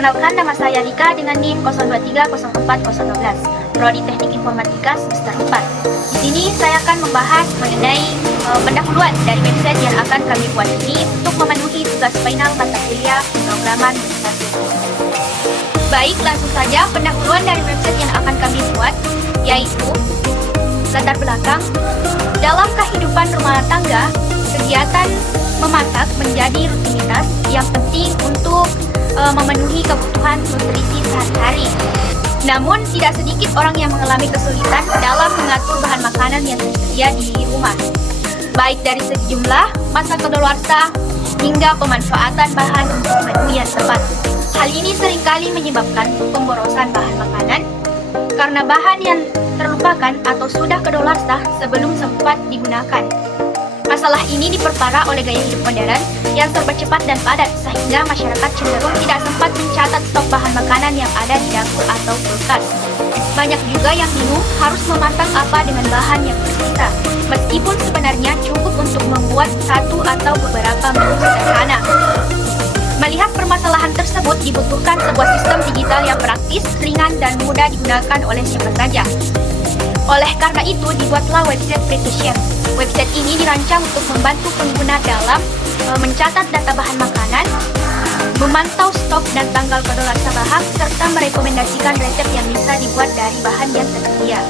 Perkenalkan, nama saya Rika dengan NIM 02304012, Prodi Teknik Informatika semester 4. Di sini saya akan membahas mengenai pendahuluan dari website yang akan kami buat ini untuk memenuhi tugas final mata kuliah pemrograman aplikasi. Baik, langsung saja pendahuluan dari website yang akan kami buat, yaitu latar belakang. Dalam kehidupan rumah tangga, kegiatan memasak menjadi rutinitas yang penting untuk memenuhi kebutuhan nutrisi sehari-hari. Namun, tidak sedikit orang yang mengalami kesulitan dalam mengatur bahan makanan yang tersedia di rumah, baik dari segi jumlah, masa kadaluarsa, hingga pemanfaatan bahan untuk menu yang tepat. Hal ini seringkali menyebabkan pemborosan bahan makanan karena bahan yang terlupakan atau sudah kadaluarsa sebelum sempat digunakan. Masalah ini diperparah oleh gaya hidup modern yang serba cepat dan padat, sehingga masyarakat cenderung tidak sempat mencatat stok bahan makanan yang ada di dapur atau kulkas. Banyak juga yang bingung harus memasak apa dengan bahan yang tersisa, meskipun sebenarnya cukup untuk membuat satu atau beberapa menu sederhana. Melihat permasalahan tersebut, dibutuhkan sebuah sistem digital yang praktis, ringan, dan mudah digunakan oleh siapa saja. Oleh karena itu, dibuatlah website Free2Chef. Website ini dirancang untuk membantu pengguna dalam mencatat data bahan makanan, memantau stok dan tanggal kadaluarsa bahan, serta merekomendasikan resep yang bisa dibuat dari bahan yang tersedia.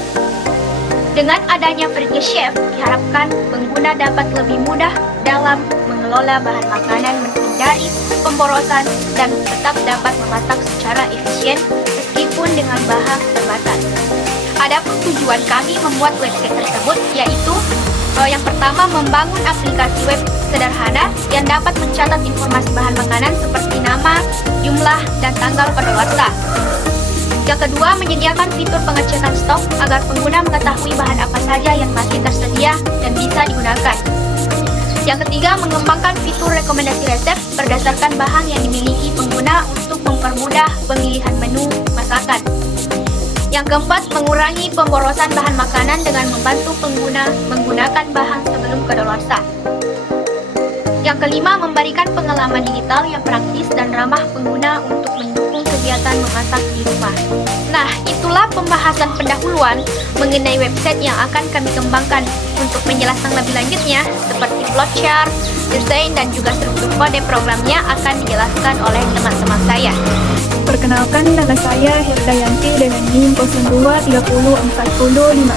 Dengan adanya Free2Chef, diharapkan pengguna dapat lebih mudah dalam mengelola bahan makanan, menghindari pemborosan, dan tetap dapat memasak secara efisien meskipun dengan bahan terbatas. Adapun tujuan kami membuat website tersebut yaitu yang pertama, membangun aplikasi web sederhana yang dapat mencatat informasi bahan makanan seperti nama, jumlah, dan tanggal kadaluarsa. Yang kedua, menyediakan fitur pengecekan stok agar pengguna mengetahui bahan apa saja yang masih tersedia dan bisa digunakan. Yang ketiga, mengembangkan fitur rekomendasi resep berdasarkan bahan yang dimiliki pengguna untuk mempermudah pemilihan menu masakan. Yang keempat, mengurangi pemborosan bahan makanan dengan membantu pengguna menggunakan bahan sebelum kadaluarsa. Yang kelima, memberikan pengalaman digital yang praktis dan ramah pengguna untuk mendukung kegiatan memasak di rumah. Nah, itulah pembahasan pendahuluan mengenai website yang akan kami kembangkan. Untuk menjelaskan lebih lanjutnya, seperti flowchart, desain, dan juga struktur kode programnya akan dijelaskan oleh teman-teman saya. Perkenalkan, nama saya Hirdayanti dengan NIM 02304056.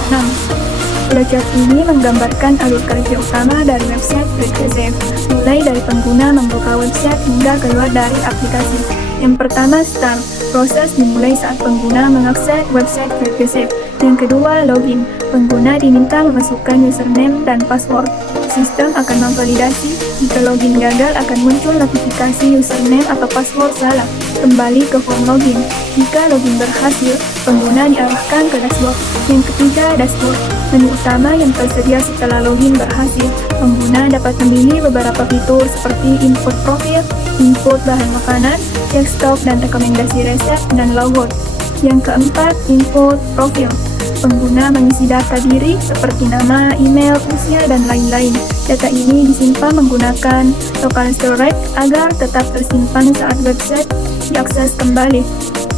Flowchart ini menggambarkan alur kerja utama dari website Free2Chef, mulai dari pengguna membuka website hingga keluar dari aplikasi. Yang pertama, start. Proses dimulai saat pengguna mengakses website Free2Chef. Yang kedua, login. Pengguna diminta memasukkan username dan password. Sistem akan memvalidasi. Jika login gagal, akan muncul notifikasi username atau password salah. Kembali ke form login. Jika login berhasil, pengguna diarahkan ke dashboard. Yang ketiga, dashboard. Menu utama yang tersedia setelah login berhasil. Pengguna dapat memilih beberapa fitur seperti input profil, input bahan makanan, cek stok dan rekomendasi resep, dan logout. Yang keempat, input profil. Pengguna mengisi data diri seperti nama, email, usia, dan lain-lain. Data ini disimpan menggunakan local storage agar tetap tersimpan saat website diakses kembali.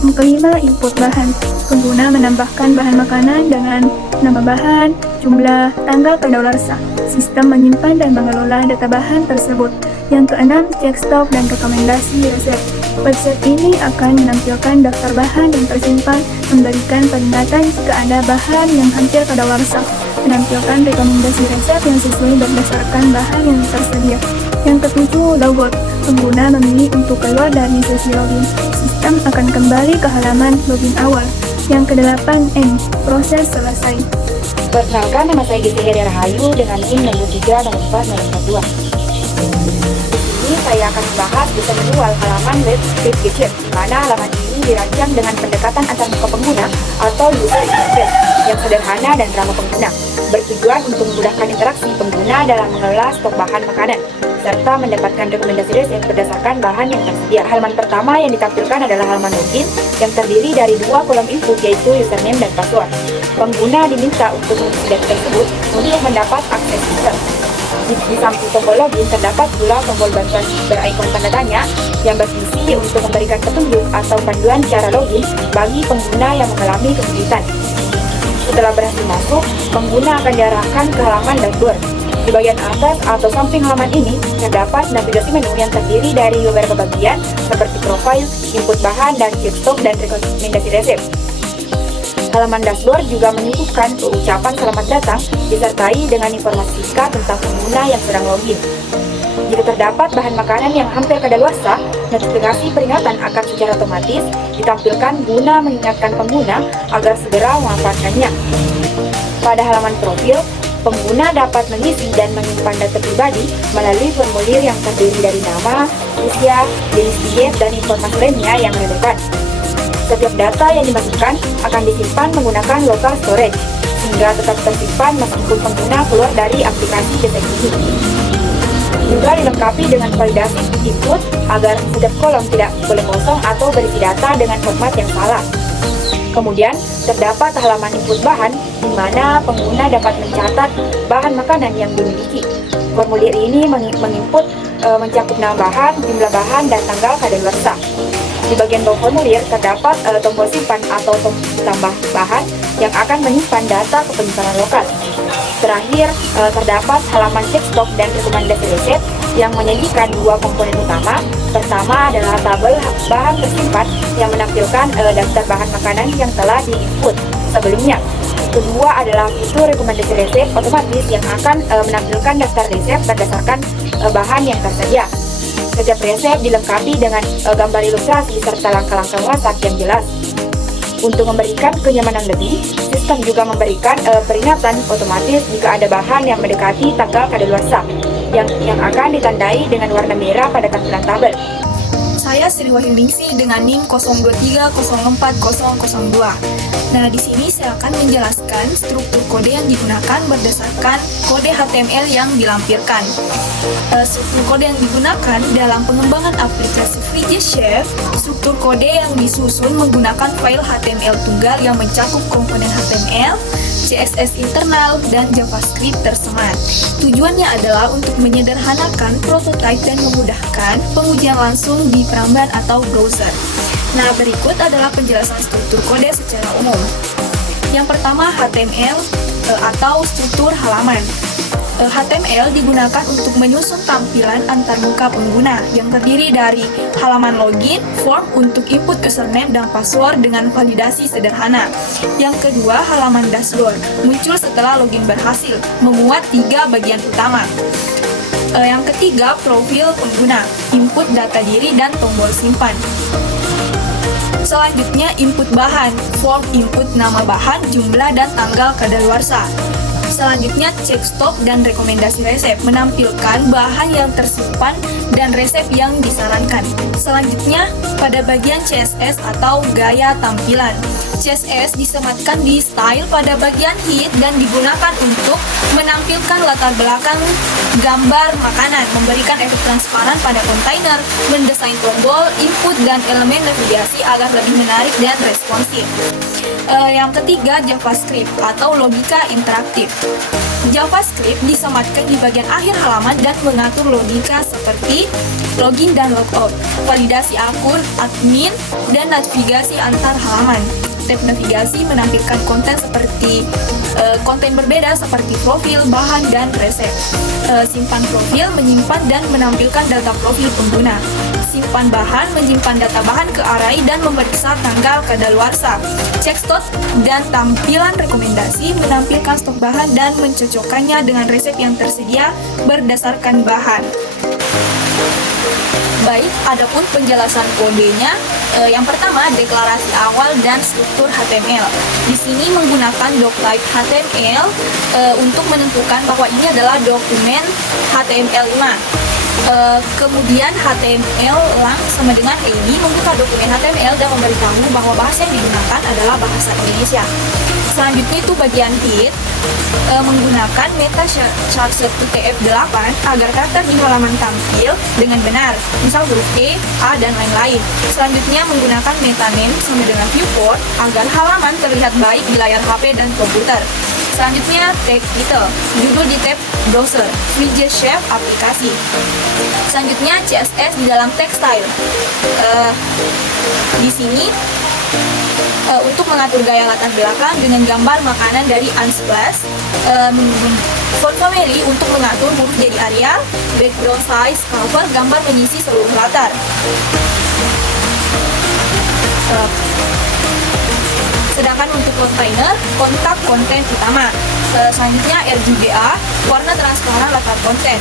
Yang kelima, input bahan. Pengguna menambahkan bahan makanan dengan nama bahan, jumlah, tanggal kadaluarsa. Sistem menyimpan dan mengelola data bahan tersebut. Yang keenam, cek stok dan rekomendasi resep. Website ini akan menampilkan daftar bahan yang tersimpan, memberikan peringatan jika ada bahan yang hampir kadaluarsa, menampilkan rekomendasi resep yang sesuai berdasarkan bahan yang tersedia. Yang ketujuh, logout. Pengguna memilih untuk keluar dari sesi login. Sistem akan kembali ke halaman login awal. Yang kedelapan, end. Proses selesai. Perkenalkan, nama saya Giti Heri Rahayu dengan NIM 630442. Di sini saya akan membahas desain manual halaman web Free2Chef, di mana halaman ini dirancang dengan pendekatan antar muka pengguna atau user interface yang sederhana dan ramah pengguna, bertujuan untuk memudahkan interaksi pengguna dalam mengelola stok bahan makanan, serta mendapatkan rekomendasi resep berdasarkan bahan yang tersedia. Halaman pertama yang ditampilkan adalah halaman login yang terdiri dari dua kolom input, yaitu username dan password. Pengguna diminta untuk mengisi data tersebut untuk mendapat akses sistem. Di samping tombol login terdapat pula tombol bantuan berikon tanda tanya yang berfungsi untuk memberikan petunjuk atau panduan cara login bagi pengguna yang mengalami kesulitan. Setelah berhasil masuk, pengguna akan diarahkan ke halaman dashboard. Di bagian atas atau samping halaman ini terdapat navigasi menu yang terdiri dari beberapa bagian seperti profile, input bahan, dan check stop dan rekomendasi resep. Halaman dashboard juga menyuguhkan ucapan selamat datang disertai dengan informasi singkat tentang pengguna yang sedang login. Jika terdapat bahan makanan yang hampir kadaluarsa, notifikasi peringatan akan secara otomatis ditampilkan guna mengingatkan pengguna agar segera memanfaatkannya. Pada halaman profil, pengguna dapat mengisi dan menyimpan data pribadi melalui formulir yang terdiri dari nama, usia, jenis diet, dan informasi lainnya yang relevan. Setiap data yang dimasukkan akan disimpan menggunakan local storage, sehingga tetap tersimpan meskipun pengguna keluar dari aplikasi Gesek ini. Juga dilengkapi dengan validasi input agar setiap kolom tidak boleh kosong atau berisi data dengan format yang salah. Kemudian, terdapat halaman input bahan, di mana pengguna dapat mencatat bahan makanan yang dimiliki. Formulir ini mencakup nama bahan, jumlah bahan, dan tanggal kadaluarsa. Di bagian bawah formulir terdapat tombol simpan atau tambah bahan yang akan menyimpan data ke penyimpanan lokal. Terakhir, terdapat halaman check stop dan rekomendasi resep yang menyajikan dua komponen utama. Pertama adalah tabel bahan tersimpan yang menampilkan daftar bahan makanan yang telah di-input sebelumnya. Kedua adalah fitur rekomendasi resep otomatis yang akan menampilkan daftar resep berdasarkan bahan yang tersedia. Setiap resep dilengkapi dengan gambar ilustrasi serta langkah-langkah masak yang jelas. Untuk memberikan kenyamanan lebih, sistem juga memberikan peringatan otomatis jika ada bahan yang mendekati tanggal kadaluarsa yang akan ditandai dengan warna merah pada tampilan tabel. Saya Sri Wahyuningsi dengan NIM 02304002. Nah, di sini saya akan menjelaskan struktur kode yang digunakan berdasarkan kode HTML yang dilampirkan. Struktur kode yang digunakan dalam pengembangan aplikasi FreeJShef, struktur kode yang disusun menggunakan file HTML tunggal yang mencakup komponen HTML, CSS internal, dan JavaScript tersemat. Tujuannya adalah untuk menyederhanakan prototipe dan memudahkan pengujian langsung di peramban atau browser. Nah, berikut adalah penjelasan struktur kode secara umum. Yang pertama, HTML atau struktur halaman. HTML digunakan untuk menyusun tampilan antarmuka pengguna yang terdiri dari halaman login, form untuk input username dan password dengan validasi sederhana. Yang kedua, halaman dashboard muncul setelah login berhasil, memuat 3 bagian utama. Yang ketiga, profil pengguna, input data diri dan tombol simpan. Selanjutnya, input bahan, form input nama bahan, jumlah dan tanggal kadaluarsa. Selanjutnya, check stop dan rekomendasi resep menampilkan bahan yang tersimpan dan resep yang disarankan. Selanjutnya, pada bagian CSS atau gaya tampilan. CSS disematkan di style pada bagian head dan digunakan untuk menampilkan latar belakang gambar makanan, memberikan efek transparan pada kontainer, mendesain tombol, input, dan elemen navigasi agar lebih menarik dan responsif. Yang ketiga, JavaScript atau logika interaktif. JavaScript disematkan di bagian akhir halaman dan mengatur logika seperti login dan logout, validasi akun, admin, dan navigasi antar halaman. Tab navigasi menampilkan konten berbeda seperti profil, bahan, dan resep. Simpan profil menyimpan dan menampilkan data profil pengguna. Simpan bahan menyimpan data bahan ke array dan memeriksa tanggal kadaluarsa. Cek stok dan tampilan rekomendasi menampilkan stok bahan dan mencocokkannya dengan resep yang tersedia berdasarkan bahan. Baik, adapun penjelasan kodenya, yang pertama deklarasi awal dan struktur HTML. Di sini menggunakan doctype HTML untuk menentukan bahwa ini adalah dokumen HTML5. Kemudian HTML lang sama dengan ID membuka dokumen HTML dan memberitahu bahwa bahasa yang digunakan adalah bahasa Indonesia. Selanjutnya itu bagian head menggunakan meta charge UTF-8 agar karakter di halaman tampil dengan benar, misal huruf E, A, dan lain-lain. Selanjutnya menggunakan meta name sama dengan viewport agar halaman terlihat baik di layar HP dan komputer. Selanjutnya tag title, judul di tab browser, widget shape aplikasi. Selanjutnya CSS di dalam text style. Di sini untuk mengatur gaya latar belakang dengan gambar makanan dari Unsplash, font family untuk mengatur huruf jadi Arial, background size, cover, gambar mengisi seluruh latar. Sedangkan untuk container, kontak konten utama. Selanjutnya RGBA, warna transparan latar konten.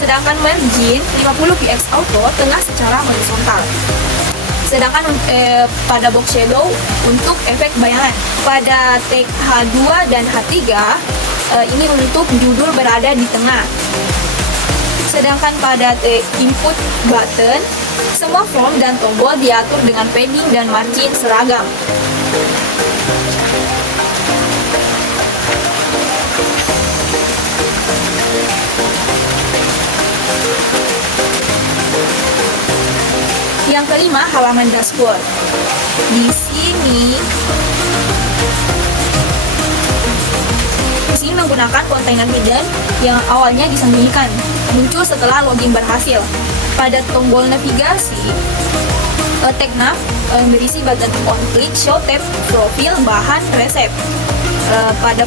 Sedangkan margin 50 px auto tengah secara horizontal. Sedangkan pada box shadow untuk efek bayangan. Pada tag H2 dan H3 ini untuk judul berada di tengah. Sedangkan pada tag input button, semua form dan tombol diatur dengan padding dan margin seragam. Yang kelima, halaman dashboard. Di sini menggunakan kontainer hidden yang awalnya disembunyikan, muncul setelah login berhasil. Pada tombol navigasi, tag nav berisi button on click, show tab, profil, bahan, resep. Pada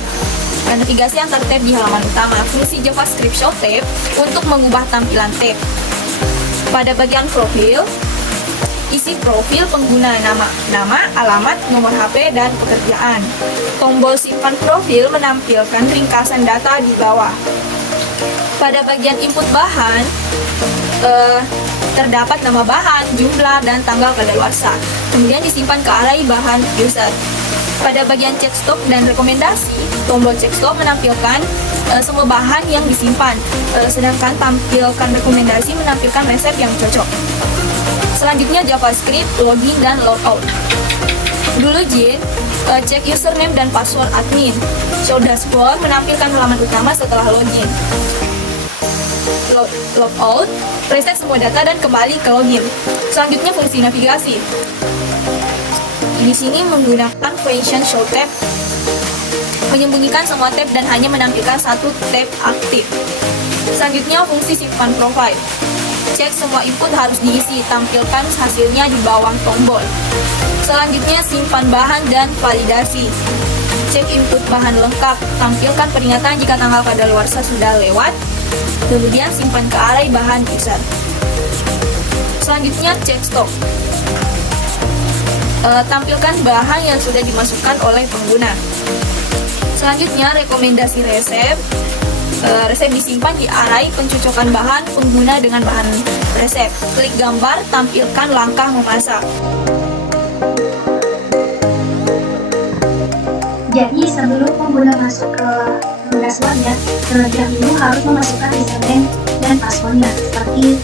navigasi yang tertab di halaman utama, fungsi JavaScript show tab untuk mengubah tampilan tab. Pada bagian profil, isi profil pengguna, nama, alamat, nomor HP, dan pekerjaan. Tombol simpan profil menampilkan ringkasan data di bawah. Pada bagian input bahan, terdapat nama bahan, jumlah, dan tanggal kadaluarsa. Kemudian disimpan ke array bahan user. Pada bagian check stop dan rekomendasi, tombol check stop menampilkan semua bahan yang disimpan, sedangkan tampilkan rekomendasi menampilkan resep yang cocok. Selanjutnya JavaScript, login, dan logout. Dulu Jin, cek username dan password admin. Show dashboard menampilkan halaman utama setelah login. Logout, reset semua data dan kembali ke login. Selanjutnya fungsi navigasi. Di sini menggunakan function show tab, menyembunyikan semua tab dan hanya menampilkan satu tab aktif. Selanjutnya fungsi simpan profile. Cek semua input harus diisi, tampilkan hasilnya di bawah tombol. Selanjutnya simpan bahan dan validasi. Cek input bahan lengkap, tampilkan peringatan jika tanggal kadaluarsa sudah lewat. Kemudian simpan ke array bahan user. Selanjutnya cek stok. Tampilkan bahan yang sudah dimasukkan oleh pengguna. Selanjutnya rekomendasi resep. Resep disimpan di array pencocokan bahan pengguna dengan bahan resep. Klik gambar, tampilkan langkah memasak. Jadi sebelum pengguna masuk ke dashboardnya, terlebih dahulu harus memasukkan username dan passwordnya seperti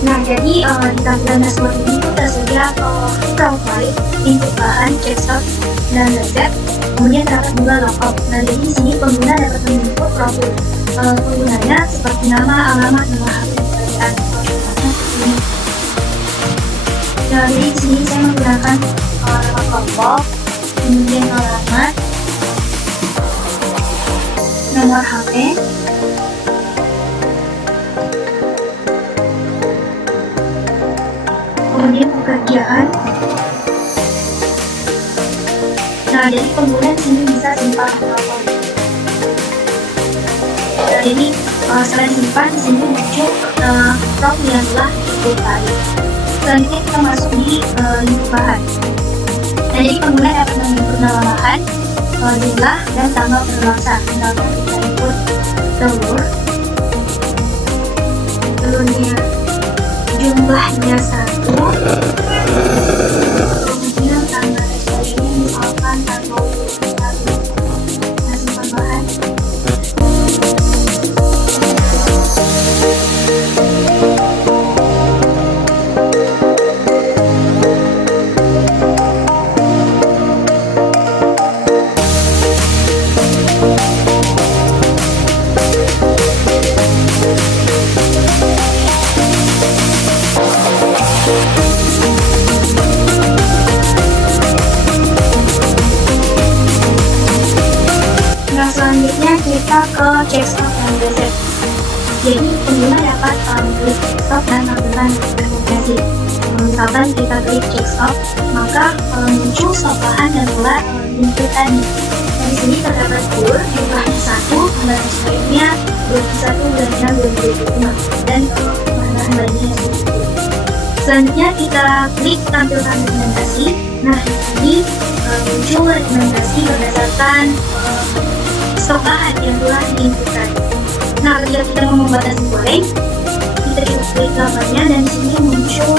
Nah, jadi di tampilan dashboard ini tuh tersedia profile, input bahan, checkstop, dan resep. Kemudian terdapat juga logout. Nah, jadi di sini pengguna dapat menginput profil penggunanya seperti nama, alamat, nomor HP, pekerjaan, ini. Nah, jadi di sini saya menggunakan nama kelompok, kemudian alamat, nomor HP, kemudian pekerjaan. Nah, jadi pengguna di sini bisa simpan profil. Nah, jadi selain simpan di sini muncul profil yang telah diinput tadi. Selanjutnya kita masuk di input bahan. Nah, jadi pengguna dapat menginput nama bahan, jumlah, dan tanggal kadaluarsa. Misalkan kita input telurnya jumlahnya 1, kemudian tanggal ekspirasinya misalkan tanggal 21. Nah, simpan bahan. check stop dan reset. Jadi pengguna dapat klik check stop dan tampilkan notifikasi. Misalkan kita klik check stop, maka muncul stop bahan dan pula input tadi. Di sini terdapat jumlahnya 1, tanggal ekspirnya 21 bulan 6 2025 dan bahan bahannya selanjutnya kita klik tampilkan rekomendasi. Nah, ini muncul rekomendasi berdasarkan stok bahan yang telah diinputkan. Nah, ketika kita mau membuat nasi goreng, kita klik gambarnya dan di sini muncul